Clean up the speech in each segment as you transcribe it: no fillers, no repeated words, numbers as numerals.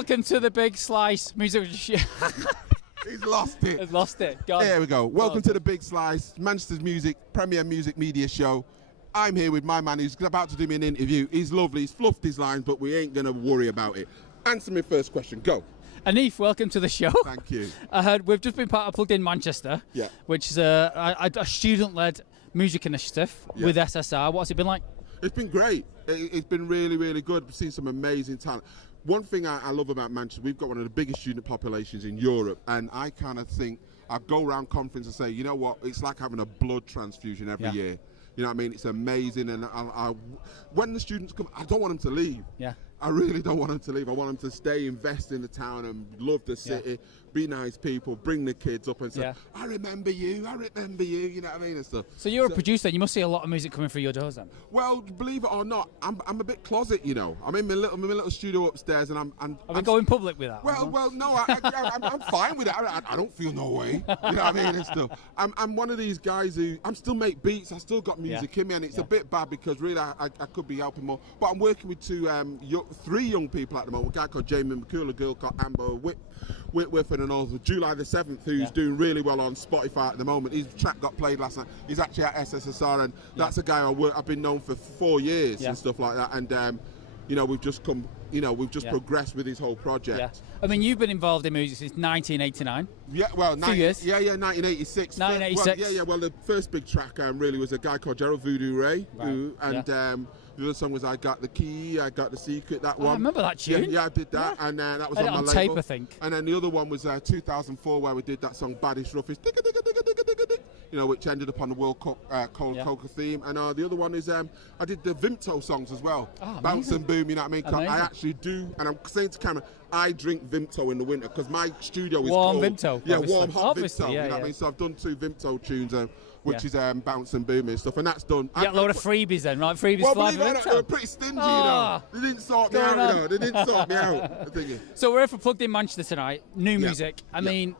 Welcome to the Big Slice Music. He's lost it. He's lost it. God. There we go. Welcome to the Big Slice, Manchester's premier music media show. I'm here with my man who's about to do me an interview. He's lovely. He's fluffed his lines, but we ain't going to worry about it. Answer me first question. Go. Anif, welcome to the show. Thank you. We've just been part of Plugged In Manchester, which is a student-led music initiative with SSR. What's it been like? It's been great. It's been really, really good. We've seen some amazing talent. One thing I love about Manchester, we've got one of the biggest student populations in Europe, and I kind of think, I go around conference and say, you know what, it's like having a blood transfusion every year. You know what I mean? It's amazing, and when the students come, I don't want them to leave. Yeah. I really don't want them to leave. I want them to stay, invest in the town and love the city, be nice people, bring the kids up and say, I remember you, you know what I mean, and stuff. So you're a producer, you must see a lot of music coming through your doors then? Well, believe it or not, I'm a bit closet, you know. I'm in my little studio upstairs, and I'm we going public with that? Well, no, I'm fine with it. I don't feel no way, you know what I mean, and stuff. I'm one of these guys who, I still make beats, I still got music in me, and it's a bit bad because really I could be helping more. But I'm working with three young people at the moment, a guy called Jamie McCool, a girl called Amber Whitworth, and also July the 7th, who's doing really well on Spotify at the moment. His track got played last night. He's actually at SSR, and that's a guy I've been known for 4 years and stuff like that. And you know, we've just progressed with his whole project. Yeah. I mean, you've been involved in music since 1989. Yeah, well, 1986. 1986. Well, the first big track really was a guy called Gerald Voodoo Ray, the other song was I Got the Key, I Got the Secret, that one. I remember that tune. Yeah, I did that, and that was on my label. Tape, I think. And then the other one was 2004, where we did that song Baddest Roughest, you know, which ended up on the World Cup Coca theme. And the other one is I did the Vimto songs as well. Bounce and Boom, you know what I mean? I actually do, and I'm saying to camera, I drink Vimto in the winter because my studio is warm cold. Vimto. Yeah, obviously. warm, hot Vimto, you know what I mean? So I've done 2 Vimto tunes, which is Bounce and Boom and stuff, and that's done. You got a load of freebies then, right? Freebies well, fly for Vimto. They were pretty stingy, you know. They didn't sort me out, you know. They didn't sort me out. So we're here for Plugged In Manchester tonight, new music. I mean,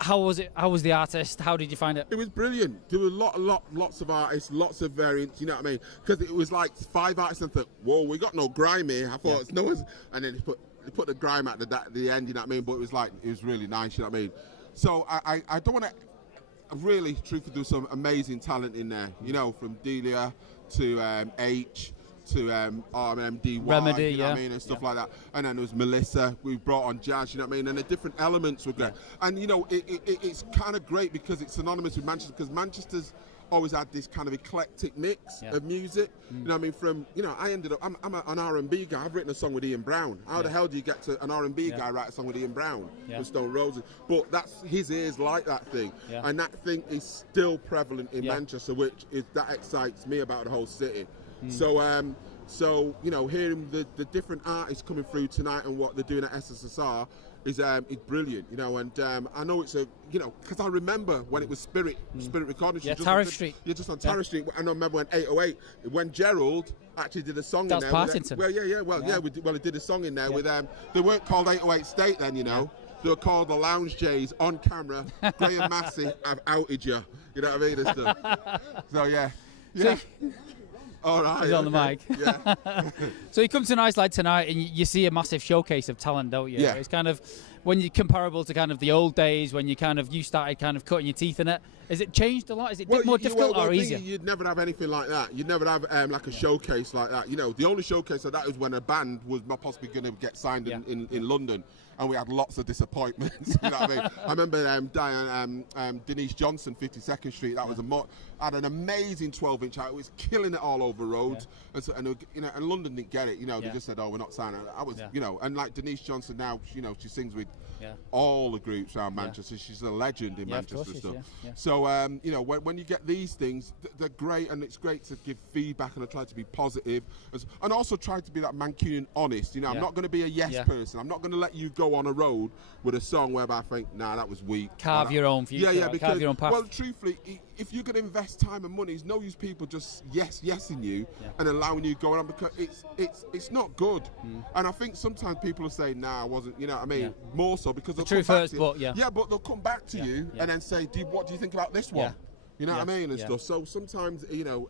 how was it? How was the artist? How did you find it? It was brilliant. There were lots of artists, lots of variants, you know what I mean? Because it was like 5 artists and I thought, whoa, we got no grime here. I thought, it's no one's, and then they put the grime at the end, you know what I mean? But it was really nice, you know what I mean? So I don't want to, really, truthfully, do some amazing talent in there, you know, from Delia to H to RMDY, Remedy, you know what I mean, and stuff like that. And then there was Melissa, we brought on jazz, you know what I mean, and the different elements were great. And, you know, it's kind of great because it's synonymous with Manchester, because Manchester's always had this kind of eclectic mix of music. You know what I mean? From, you know, I'm an R&B guy. I've written a song with Ian Brown. How the hell do you get to an R&B guy write a song with Ian Brown with Stone Roses? But that's, his ears like that thing. And that thing is still prevalent in Manchester, which that excites me about the whole city. So you know, hearing the different artists coming through tonight and what they're doing at SSR is brilliant, you know. And I know it's you know, because I remember when it was Spirit Recording. Tariff Street. You're just on Tariff Street. And I remember when 808, when Gerald actually did a song in there. Partington. He did a song in there with they weren't called 808 State then, you know. They were called the Lounge Jays on camera. Graham Massey, I've outed you. You know what I mean? And stuff. So yeah. All right. He's on the mic. Yeah. So you come to Nice Light tonight and you see a massive showcase of talent, don't you? Yeah. It's kind of, when you're comparable to kind of the old days when you started kind of cutting your teeth in it. Has it changed a lot? Is it more difficult or easier? You'd never have anything like that. You'd never have like a showcase like that. You know, the only showcase of that was when a band was possibly going to get signed in London. And we had lots of disappointments. You know what I mean? I remember Denise Johnson, 52nd Street. That was had an amazing 12-inch out. It was killing it all over roads. And you know, and London didn't get it. You know, they just said, "Oh, we're not signing." I was, you know, and like Denise Johnson now, you know, she sings with all the groups around Manchester. She's a legend in Manchester stuff. So you know, when you get these things, they're great, and it's great to give feedback and I try to be positive, and also try to be that Mancunian honest. You know, I'm not going to be a yes person. I'm not going to let you go on a road with a song whereby I think, nah, that was weak. Carve your own future. Because, carve your own path. Well, truthfully, if you're going to invest time and money, it's no use people just yesing you and allowing you going on, because it's not good. And I think sometimes people are saying, nah, I wasn't, you know what I mean? More so because they'll come back to you. But they'll come back to you and then say, what do you think about this one? You know what I mean, and stuff. So sometimes, you know,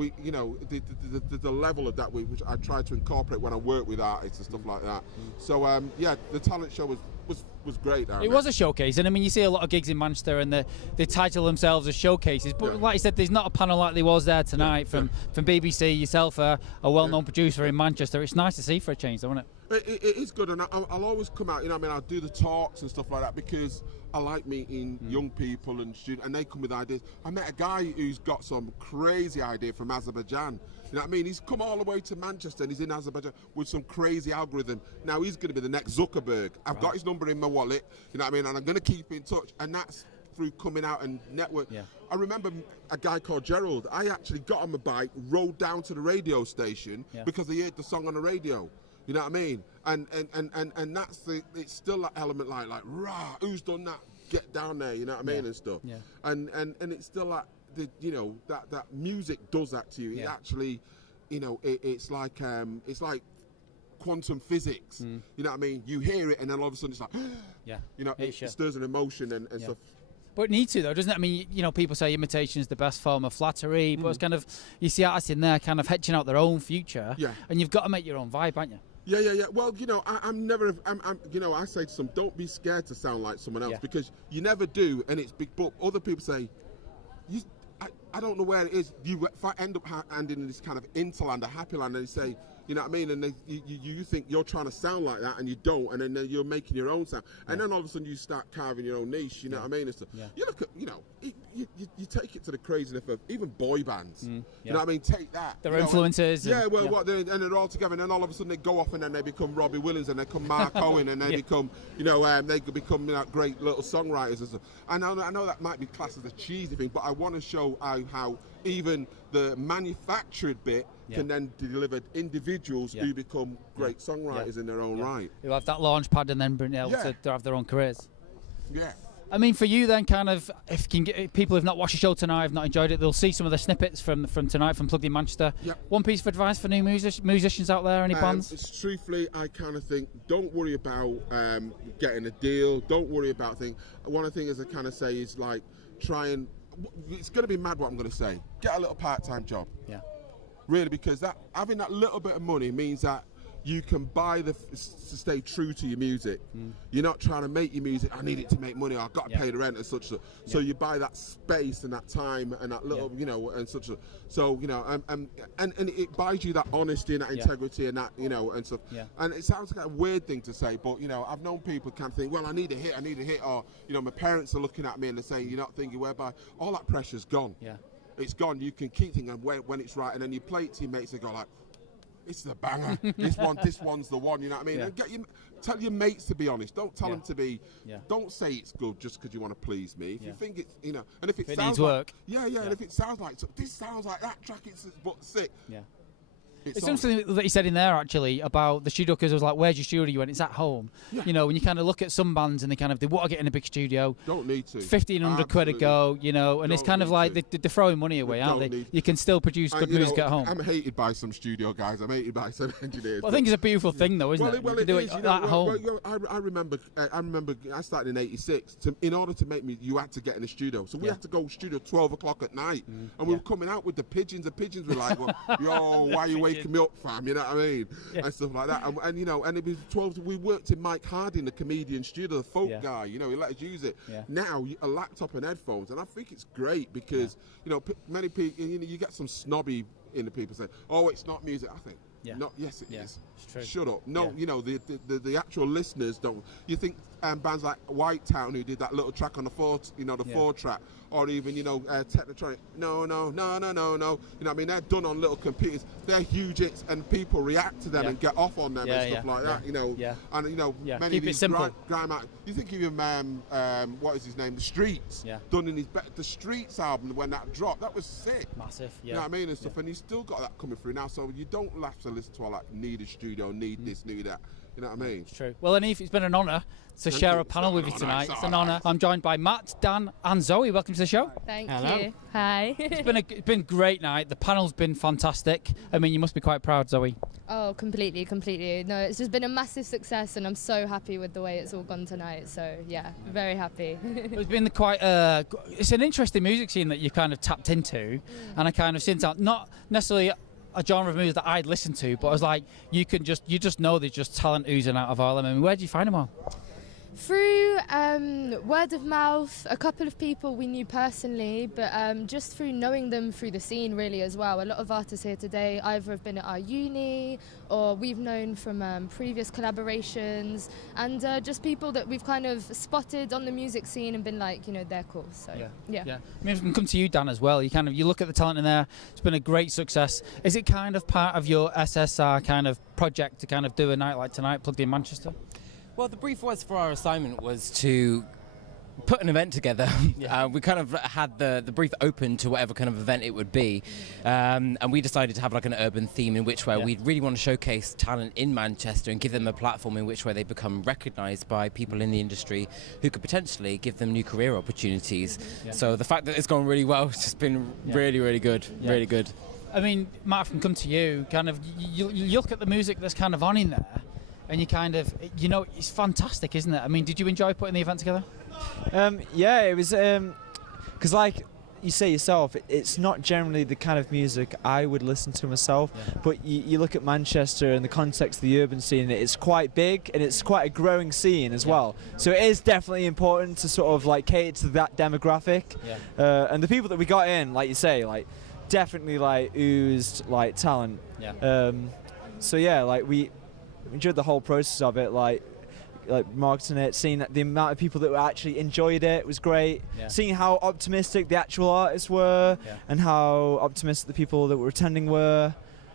we, you know, the level of that which I try to incorporate when I work with artists and stuff like that. So yeah, the talent show was great. It was a showcase, and I mean, you see a lot of gigs in Manchester, and they title themselves as showcases. But like you said, there's not a panel like there was there tonight from BBC. Yourself, a well-known producer in Manchester. It's nice to see for a change, though, isn't it? It is good, and I'll always come out. You know, what I mean, I'll do the talks and stuff like that because I like meeting young people and students, and they come with ideas. I met a guy who's got some crazy idea from Azerbaijan. You know what I mean? He's come all the way to Manchester and he's in Azerbaijan with some crazy algorithm. Now he's going to be the next Zuckerberg. I've got his number in my wallet, you know what I mean? And I'm going to keep in touch. And that's through coming out and network. Yeah. I remember a guy called Gerald. I actually got on my bike, rode down to the radio station because he heard the song on the radio. You know what I mean? And that's it's still that element like rah, who's done that? Get down there, you know what I mean, and stuff. Yeah. And it's still like you know, that music does that to you. It actually, you know, it's like quantum physics. You know what I mean? You hear it and then all of a sudden it's like you know, it stirs an emotion and stuff. But it needs to, though, doesn't it? I mean, you know, people say imitation is the best form of flattery, but it's kind of, you see artists in there kind of hedging out their own future, and you've got to make your own vibe, haven't you? Yeah. Well, you know, I'm never, you know, I say to some, don't be scared to sound like someone else because you never do, and it's big. But other people say, I don't know where it is. You end up ending in this kind of interland, a happy land, and they say, you know what I mean? And you think you're trying to sound like that, and you don't, and then you're making your own sound, and then all of a sudden you start carving your own niche. You know what I mean? And stuff. You look at, you know, you take it to the craziness of even boy bands. You know what I mean? Take that. Their influences. What? And they're all together, and then all of a sudden they go off, and then they become Robbie Williams, and they become Mark Owen, and they become, you know, they become great little songwriters and stuff. I know that might be classed as a cheesy thing, but I want to show how even the manufactured bit can then deliver individuals who become great songwriters in their own right. Who have that launch pad and then bring able to have their own careers. Yeah. I mean, for you then, kind of, if people who've not watched the show tonight, have not enjoyed it, they'll see some of the snippets from tonight from Plugged In Manchester. One piece of advice for new musicians out there, any bands? Truthfully, I kind of think, don't worry about getting a deal, don't worry about things. One of the things I kind of say is like, try and, it's going to be mad what I'm going to say, get a little part-time job. Yeah. Really, because having that little bit of money means that you can buy to stay true to your music. You're not trying to make your music, I need it to make money, I've got to pay the rent and such. So you buy that space and that time and that little, you know, and such. So, you know, and it buys you that honesty and that integrity and that, you know, and stuff. And it sounds like a weird thing to say, but, you know, I've known people kind of think, well, I need a hit, or, you know, my parents are looking at me and they're saying, you're not thinking, whereby all that pressure's gone. It's gone. You can keep thinking when it's right, and then you play it to your mates and go like, "This is a banger. this one's the one." You know what I mean? And tell your mates to be honest. Don't tell them to be. Don't say it's good just because you want to please me. If you think it's, you know, and if it sounds needs work, and if it sounds like this sounds like that track, it's but sick. It's something that he said in there actually about the studio, because I was like, where's your studio? You went, it's at home. You know, when you kind of look at some bands and they want to get in a big studio. Don't need to. 1,500 quid a go, you know, and it's kind of like they're throwing money away, aren't they? You can still produce good music at home. I'm hated by some studio guys. I'm hated by some engineers. Well, I think it's a beautiful thing though, isn't it? Well, you can do it at home. I remember I started in '86. In order to make me, you had to get in the studio. So we had to go studio 12 o'clock at night, and we were coming out with the pigeons. The pigeons were like, well, "Yo, why are you waking me up, fam?" You know what I mean? And stuff like that. And you know, and it was 12. We worked in Mike Harding, the comedian studio, the folk guy. You know, he let us use it. Now a laptop and headphones, and I think it's great because you know many people. You know, you get some snobby in the people saying, "Oh, it's not music." I think. Not, yes, it is. It's true. Shut up. No, you know, the actual listeners don't. You think bands like White Town, who did that little track on the 4-track, or even, you know, Technotronic. No. You know what I mean? They're done on little computers. They're huge hits, and people react to them and get off on them and stuff like that. You know, and you know, many keep of these grime acts. You think of him, what is his name? The Streets. Done in the Streets album when that dropped. That was sick. Massive. You know what I mean and stuff, and he's still got that coming through now. So you don't have to listen to all that. Need a studio, need this, need that. You know what I mean? It's true. Well, Anif, it's been an honour to share a panel with you tonight. It's an honour. I'm joined by Matt, Dan, and Zoe. Welcome to the show. Thank you. Hi. It's been a great night. The panel's been fantastic. I mean, you must be quite proud, Zoe. Oh, completely. No, it's just been a massive success, and I'm so happy with the way it's all gone tonight. So yeah, very happy. It's been it's an interesting music scene that you kind of tapped into, and I kind of since out not necessarily a genre of music that I'd listen to, but I was like, you just know there's just talent oozing out of Harlem. I mean, where did you find them all? Through word of mouth, a couple of people we knew personally, but just through knowing them through the scene really as well. A lot of artists here today either have been at our uni or we've known from previous collaborations, and just people that we've kind of spotted on the music scene and been like, you know, they're cool. So yeah. I mean, if we can come to you, Dan, as well. You look at the talent in there. It's been a great success. Is it kind of part of your SSR kind of project to kind of do a night like tonight, Plugged In Manchester? Well, the brief was for our assignment was to put an event together. We kind of had the brief open to whatever kind of event it would be, and we decided to have like an urban theme in which way we'd really want to showcase talent in Manchester and give them a platform in which way they become recognised by people in the industry who could potentially give them new career opportunities. So the fact that it's gone really well has just been really, really good, really good. I mean, Matt, if I can come to you, kind of, you look at the music that's kind of on in there, and you kind of, you know, it's fantastic, isn't it? I mean, did you enjoy putting the event together? Yeah, it was, because like you say yourself, it's not generally the kind of music I would listen to myself, but you look at Manchester and the context of the urban scene, it's quite big and it's quite a growing scene as well. So it is definitely important to sort of like cater to that demographic. And the people that we got in, like you say, like definitely like oozed like talent. So yeah, like we enjoyed the whole process of it, like marketing it, seeing the amount of people that actually enjoyed it was great. Seeing how optimistic the actual artists were, and how optimistic the people that were attending were,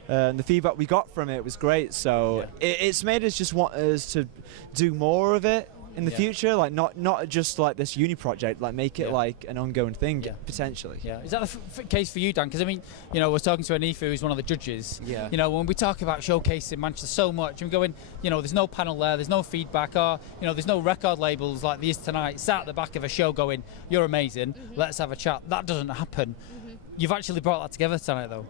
and the feedback we got from it was great. So it's made us just want us to do more of it in the future, like not just like this uni project, like make it like an ongoing thing potentially. Is that the case for you, Dan? Because I mean, you know, we're talking to Anifa, who's one of the judges. You know, when we talk about showcasing Manchester so much, and we're going, you know, there's no panel there, there's no feedback, or you know, there's no record labels like there is tonight, sat at the back of a show going, "You're amazing, let's have a chat." That doesn't happen. You've actually brought that together tonight, though.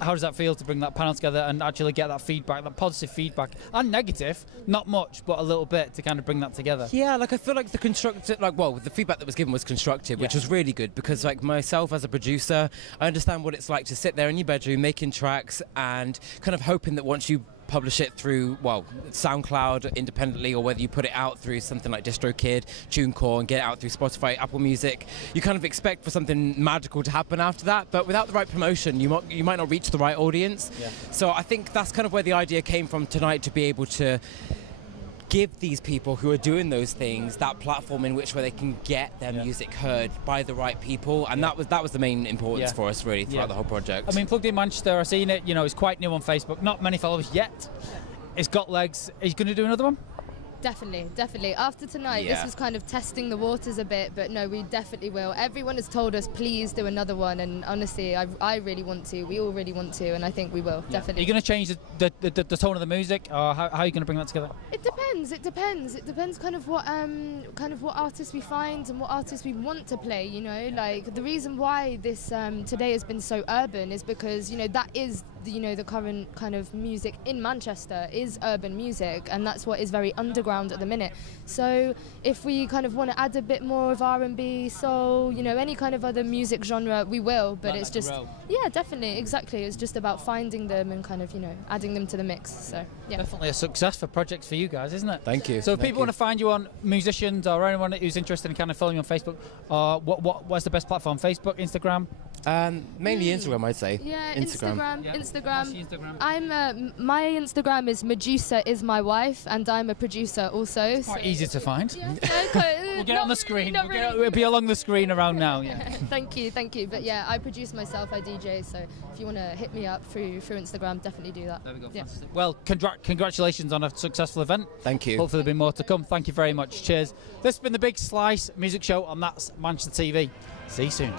How does that feel to bring that panel together and actually get that feedback, that positive feedback, and negative, not much, but a little bit, to kind of bring that together? Yeah, like I feel like the feedback that was given was constructive, which was really good, because like myself as a producer, I understand what it's like to sit there in your bedroom making tracks and kind of hoping that once you publish it through, SoundCloud independently, or whether you put it out through something like DistroKid, TuneCore, and get it out through Spotify, Apple Music, you kind of expect for something magical to happen after that, but without the right promotion, you might not reach the right audience. So I think that's kind of where the idea came from tonight, to be able to give these people who are doing those things that platform in which where they can get their music heard by the right people, and that was the main importance for us really throughout the whole project. I mean, Plugged In Manchester, I've seen it, you know, it's quite new on Facebook, not many followers yet. It's got legs. Are you going to do another one? Definitely. After tonight, this was kind of testing the waters a bit, but no, we definitely will. Everyone has told us, please do another one, and honestly, I really want to. We all really want to, and I think we will, definitely. Are you going to change the tone of the music, or how are you going to bring that together? It depends kind of what artists we find and what artists we want to play, you know. Like, the reason why this today has been so urban is because, you know, that is the current kind of music in Manchester is urban music, and that's what is very underground at the minute. So if we kind of want to add a bit more of R&B, soul, you know, any kind of other music genre, we will, but it's just definitely, exactly, it's just about finding them and kind of, you know, adding them to the mix. So definitely a success for projects for you guys, isn't it? Thank you. So if people want to find you on, musicians or anyone who's interested in kind of following you on Facebook, what's the best platform? Facebook, Instagram? Mainly Instagram, I'd say. Instagram. Instagram. I'm my Instagram is Medusa is my wife, and I'm a producer also. It's quite easy to find. We'll get it on the screen. It'll be along the screen around now. Thank you. But yeah, I produce myself, I DJ. So if you want to hit me up through Instagram, definitely do that. There we go. Well, congratulations on a successful event. Thank you. Hopefully there'll be more to come. Thank you very much. Cheers. This has been the Big Slice Music Show on That's Manchester TV. See you soon.